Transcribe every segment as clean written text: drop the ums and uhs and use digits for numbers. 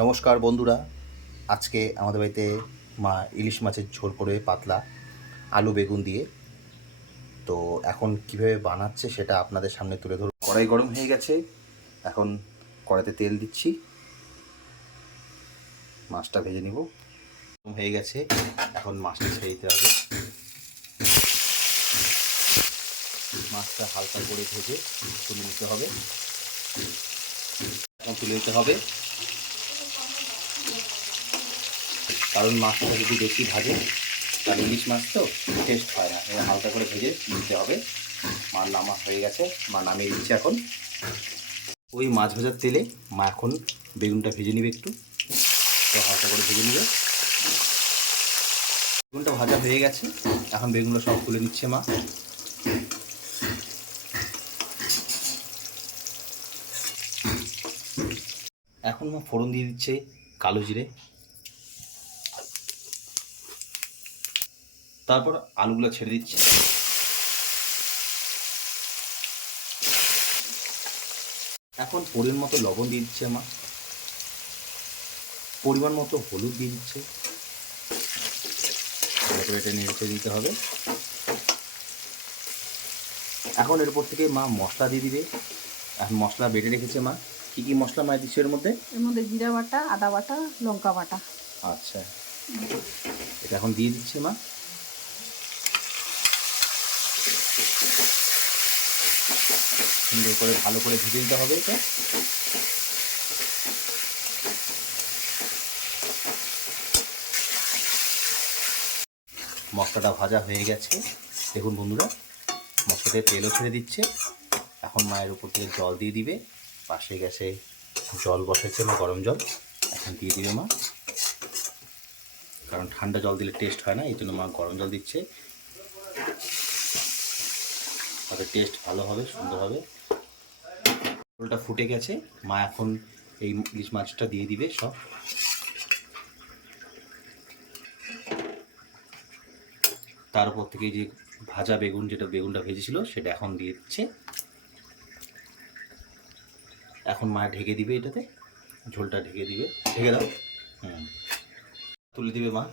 নমস্কার বন্ধুরা, আজকে আমাদের বাড়িতে মা ইলিশ মাছের ঝোল করবে পাতলা আলু বেগুন দিয়ে। তো এখন কিভাবে বানাচ্ছে সেটা আপনাদের সামনে তুলে ধরব। কড়াই গরম হয়ে গেছে, এখন কড়াইতে তেল দিচ্ছি, মাছটা ভেজে নিব। গরম হয়ে গেছে, এখন মাছটা ছেড়ে দিতে হবে। মাছটা হালকা করে ভেজে তুলে নিতে হবে। এখন তুলে নিতে হবে, কারণ মাছটা যদি বেশি ভাজে তাহলে ইলিশ মাছ তো টেস্ট হয় না। এবার হালকা করে ভেজে নিতে হবে। মার নামা হয়ে গেছে, মা নামিয়ে দিচ্ছে। এখন ওই মাছ ভাজার তেলে মা এখন বেগুনটা ভেজে নেবে, একটু তো হালকা করে ভেজে নেবে। বেগুনটা ভাজা হয়ে গেছে, এখন বেগুনগুলো সব তুলে নিচ্ছে মা। এখন মা ফোড়ন দিয়ে দিচ্ছে কালো জিরে, তারপর আলুগুলো ছেড়ে দিচ্ছে। এখন পরিমাণ মতো লবণ দিয়ে দিচ্ছে মা, পরিমাণ মতো হলুদ দিয়ে দিচ্ছে। এটা নেড়ে দিতে হবে। এখন এর উপর থেকে মা মশলা দিয়ে দিবে। এখন মশলা বেটে রেখেছে মা। কি কি মশলা মা দিচ্ছে এর মধ্যে? জিরা বাটা, আদা বাটা, লঙ্কা বাটা। আচ্ছা, এটা এখন দিয়ে দিচ্ছে মা। সুন্দর করে ভালো করে ভেজে নিতে হবে এটা। মশলাটা ভাজা হয়ে গেছে, দেখুন বন্ধুরা, মশলাতে তেলও ছেড়ে দিচ্ছে। এখন মায়ের উপর থেকে জল দিয়ে দিবে। পাশে গ্যাসে জল বসাচ্ছে মা, গরম জল এখন দিয়ে দিবে মা, কারণ ঠান্ডা জল দিলে টেস্ট হয় না, এই জন্য মা গরম জল দিচ্ছে। তাতে টেস্ট ভালো হবে, সুন্দর হবে। ঝোলটা ফুটে গেছে, মা এখন এই ইলিশ মাছটা দিয়ে দিবে সব। তার উপর থেকে যে ভাজা বেগুন, যেটা বেগুনটা ভেজেছিল সেটা এখন দিয়ে দিচ্ছে। এখন মা ঢেকে দিবে, এটাতে ঝোলটা ঢেকে দিবে। ঢেকে দাও। তুলে দিবে মা।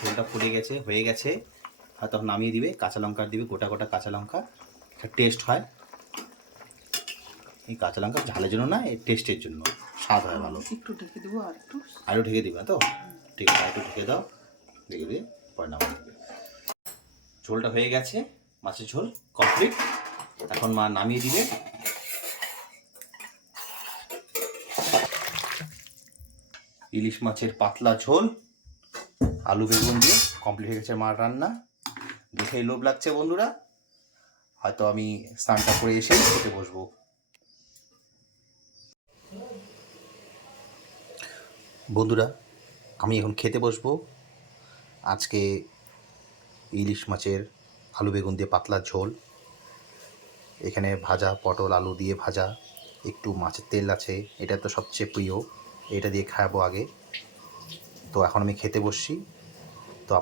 ঝোলটা ফুটে গেছে, হয়ে গেছে, আর তখন নামিয়ে দিবে। কাঁচা লঙ্কা দিবে, গোটা গোটা কাঁচা লঙ্কা, টেস্ট হয়। এই কাঁচা লঙ্কা ঝালের জন্য না, এই টেস্টের জন্য, স্বাদ হয় ভালো। একটু ঢেকে দেবো, আরও ঢেকে দিবে না তো? ঠিক আছে, একটু ঢেকে দাও, ঢেকে দিয়ে পরে নামিয়ে দেবে। ঝোলটা হয়ে গেছে, মাছের ঝোল কমপ্লিট। এখন মা নামিয়ে দিবে। ইলিশ মাছের পাতলা ঝোল আলু বেগুন দিয়ে কমপ্লিট হয়ে গেছে মার রান্না। দেখেই লোভ লাগছে বন্ধুরা, হয়তো আমি স্নানটা করে এসে খেতে বসবো। বন্ধুরা, আমি এখন খেতে বসবো। আজকে ইলিশ মাছের আলু বেগুন দিয়ে পাতলা ঝোল, এখানে ভাজা পটল আলু দিয়ে ভাজা, একটু মাছের তেল আছে, এটা তো সবচেয়ে প্রিয়, এটা দিয়ে খাবো আগে। তো এখন আমি খেতে বসছি। তো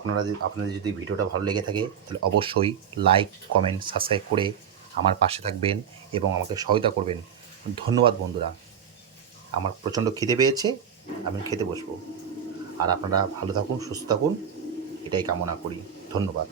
আপনাদের যদি ভিডিওটা ভালো লেগে থাকে তাহলে অবশ্যই লাইক, কমেন্ট, সাবস্ক্রাইব করে আমার পাশে থাকবেন এবং আমাকে সহায়তা করবেন। ধন্যবাদ বন্ধুরা। আমার প্রচণ্ড খিদে পেয়েছে, আমি খেতে বসবো। আর আপনারা ভালো থাকুন, সুস্থ থাকুন, এটাই কামনা করি। ধন্যবাদ।